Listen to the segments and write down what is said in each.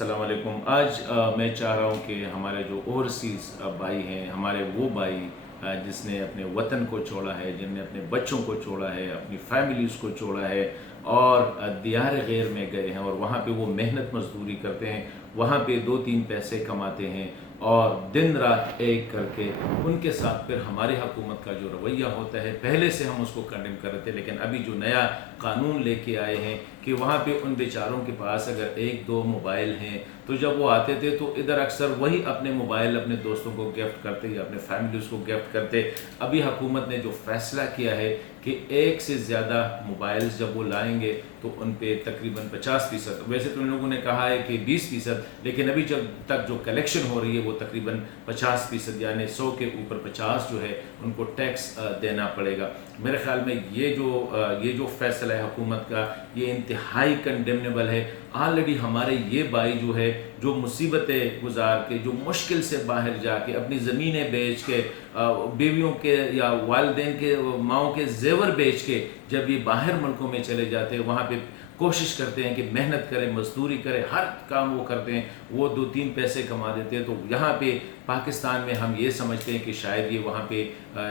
अस्सलाम वालेकुम। आज मैं चाह रहा हूँ कि हमारे जो ओवरसीज़ भाई हैं, हमारे वो भाई जिसने अपने वतन को छोड़ा है, जिनने अपने बच्चों को छोड़ा है, अपनी फैमिलीज़ को छोड़ा है और दियार गैर में गए हैं और वहाँ पे वो मेहनत मजदूरी करते हैं, वहाँ पे दो तीन पैसे कमाते हैं और दिन रात एक करके उनके साथ फिर हमारी हुकूमत का जो रवैया होता है, पहले से हम उसको कंडेम कर रहे थे, लेकिन अभी जो नया कानून लेके आए हैं कि वहाँ पे उन बेचारों के पास अगर एक दो मोबाइल हैं तो जब वो आते थे तो इधर अक्सर वही अपने मोबाइल अपने दोस्तों को गिफ्ट करते या अपने फैमिलीज़ को गिफ्ट करते। अभी हुकूमत ने जो फ़ैसला किया है कि एक से ज़्यादा मोबाइल्स जब वो लाएंगे तो उन पे तकरीबन 50%, वैसे तो उन लोगों ने कहा है कि 20%, लेकिन अभी जब तक जो कलेक्शन हो रही है वो तकरीबन 50%, यानी 100 के ऊपर 50 जो है उनको टैक्स देना पड़ेगा। मेरे ख्याल में ये जो फ़ैसला है हुकूमत का, ये इंतहाई कंडेमनेबल है। ऑलरेडी हमारे ये भाई जो है जो मुसीबतें गुजार के, जो मुश्किल से बाहर जाके अपनी ज़मीनें बेच के, बीवियों के या वालिदैन के माओं के जेवर बेच के जब ये बाहर मुल्कों में चले जाते हैं, वहाँ पे कोशिश करते हैं कि मेहनत करें, मजदूरी करें, हर काम वो करते हैं, वो दो तीन पैसे कमा देते हैं। तो यहाँ पे पाकिस्तान में हम ये समझते हैं कि शायद ये वहाँ पे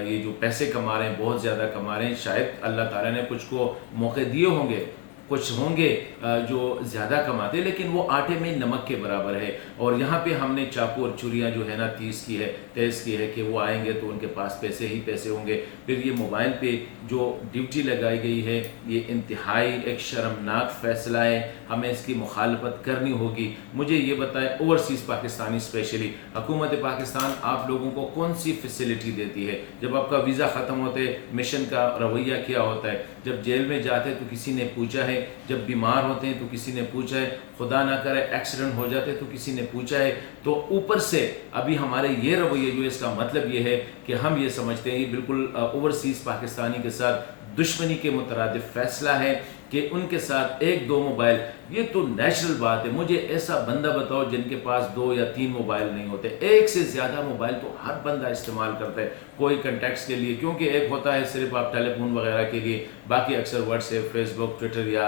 ये जो पैसे कमा रहे हैं बहुत ज़्यादा कमा रहे हैं। शायद अल्लाह ताला ने कुछ को मौके दिए होंगे, कुछ होंगे जो ज़्यादा कमाते हैं, लेकिन वो आटे में नमक के बराबर है। और यहाँ पे हमने चाकू और छुरियाँ जो है ना तेज़ की है कि वो आएंगे तो उनके पास पैसे ही पैसे होंगे। फिर ये मोबाइल पे जो ड्यूटी लगाई गई है, ये इंतहाई एक शर्मनाक फ़ैसला है, हमें इसकी मुखालफत करनी होगी। मुझे ये बताएं, ओवरसीज़ पाकिस्तानी स्पेशली हुकूमत पाकिस्तान आप लोगों को कौन सी फैसिलिटी देती है? जब आपका वीज़ा ख़त्म होते मिशन का रवैया क्या होता है? जब जेल में जाते तो किसी ने पूछा है? जब बीमार होते हैं तो किसी ने पूछा है? खुदा ना करे एक्सीडेंट हो जाते तो किसी ने पूछा है? तो ऊपर से अभी हमारे ये रवैये जो, इसका मतलब ये है कि हम ये समझते हैं ये बिल्कुल ओवरसीज़ पाकिस्तानी के साथ दुश्मनी के मुतरादिफ फ़ैसला है कि उनके साथ एक दो मोबाइल, ये तो नेचुरल बात है। मुझे ऐसा बंदा बताओ जिनके पास दो या तीन मोबाइल नहीं होते। एक से ज़्यादा मोबाइल तो हर बंदा इस्तेमाल करता है, कोई कंटेक्ट्स के लिए, क्योंकि एक होता है सिर्फ आप टेलीफोन वगैरह के लिए, बाकी अक्सर व्हाट्सएप, फेसबुक, ट्विटर या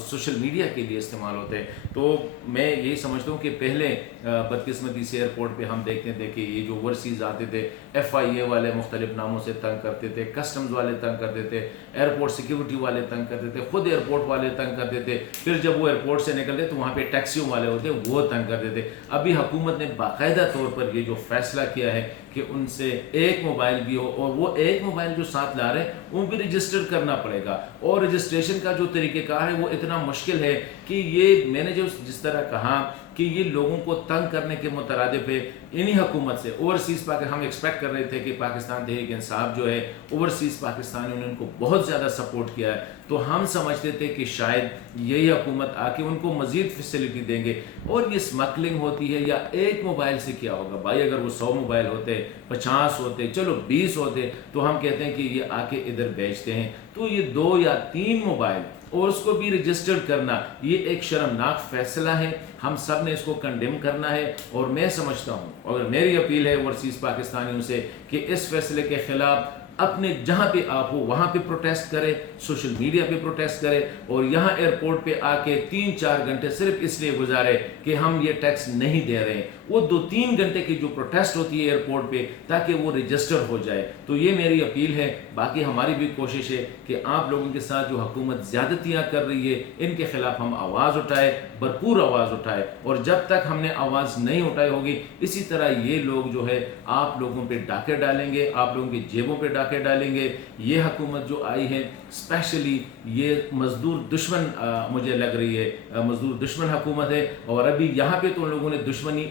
सोशल मीडिया के लिए इस्तेमाल होते हैं। तो मैं यही समझता हूँ कि पहले बदकिस्मती से एयरपोर्ट पे हम देखते थे कि ये जो ओवरसीज़ आते थे, FIA वाले मुख्तलिफ नामों से तंग करते थे, कस्टम्स वाले तंग करते थे, एयरपोर्ट सिक्योरिटी वाले तंग करते थे, खुद एयरपोर्ट वाले तंग करते थे, फिर जब वो एयरपोर्ट से निकलते तो वहाँ पे टैक्सियों वाले होते वो तंग करते थे। अभी हुकूमत ने बाकायदा तौर पर ये जो फ़ैसला किया है कि उनसे एक मोबाइल भी हो, और वो एक मोबाइल जो साथ ला रहे हैं वो भी रजिस्टर करना पड़ेगा। और रजिस्ट्रेशन का जो तरीक़ेकार है वो इतना मुश्किल है कि ये मैंने जो जिस तरह कहा कि ये लोगों को तंग करने के मुतरादिफ है। इन्हीं हुकूमत से ओवरसीज़ हम एक्सपेक्ट कर रहे थे कि पाकिस्तान तहरीक इंसाफ जो है, ओवरसीज़ पाकिस्तानियों ने उनको बहुत ज़्यादा सपोर्ट किया है, तो हम समझते थे कि शायद यही हुकूमत आके उनको मज़ीद फैसिलिटी देंगे। और ये स्मगलिंग होती है, या एक मोबाइल से क्या होगा भाई? अगर वो 100 मोबाइल होते, 50 होते, चलो 20 होते, तो हम कहते हैं कि ये आके इधर बेचते हैं। तो ये 2 या 3 मोबाइल और उसको भी रजिस्टर्ड करना, ये एक शर्मनाक फ़ैसला है। हम सब ने इसको कंडेम करना है। और मैं समझता हूँ, और मेरी अपील है ओवरसीज़ पाकिस्तानियों से कि इस फैसले के ख़िलाफ़ अपने जहाँ पे आप हो वहाँ पे प्रोटेस्ट करें, सोशल मीडिया पे प्रोटेस्ट करें, और यहाँ एयरपोर्ट पे आके 3-4 घंटे सिर्फ इसलिए गुजारे कि हम ये टैक्स नहीं दे रहे हैं। वो 2-3 घंटे की जो प्रोटेस्ट होती है एयरपोर्ट पे, ताकि वो रजिस्टर हो जाए। तो ये मेरी अपील है। बाकी हमारी भी कोशिश है कि आप लोगों के साथ जो हुकूमत ज़्यादतियाँ कर रही है, इनके ख़िलाफ़ हम आवाज़ उठाए, भरपूर आवाज़ उठाए। और जब तक हमने आवाज़ नहीं उठाई होगी, इसी तरह ये लोग जो है आप लोगों पर डाके डालेंगे, आप लोगों की जेबों पर डाके डालेंगे। ये हुकूमत जो आई है स्पेशली ये मज़दूर दुश्मन मुझे लग रही है, मज़दूर दुश्मन हुकूमत है। और अभी यहाँ पे तो उन लोगों ने दुश्मनी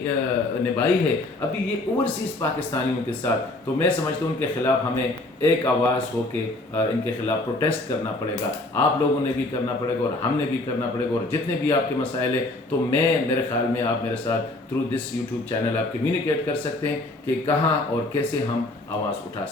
निभाई है, अभी ये ओवरसीज़ पाकिस्तानियों के साथ। तो मैं समझता हूँ उनके ख़िलाफ़ हमें एक आवाज़ हो के इनके ख़िलाफ़ प्रोटेस्ट करना पड़ेगा। आप लोगों ने भी करना पड़ेगा और हमने भी करना पड़ेगा। और जितने भी आपके मसाइल है, तो मेरे ख्याल में आप मेरे साथ थ्रू दिस यूट्यूब चैनल आप कम्युनिकेट कर सकते हैं कि कहाँ और कैसे हम आवाज़ उठा सकते हैं।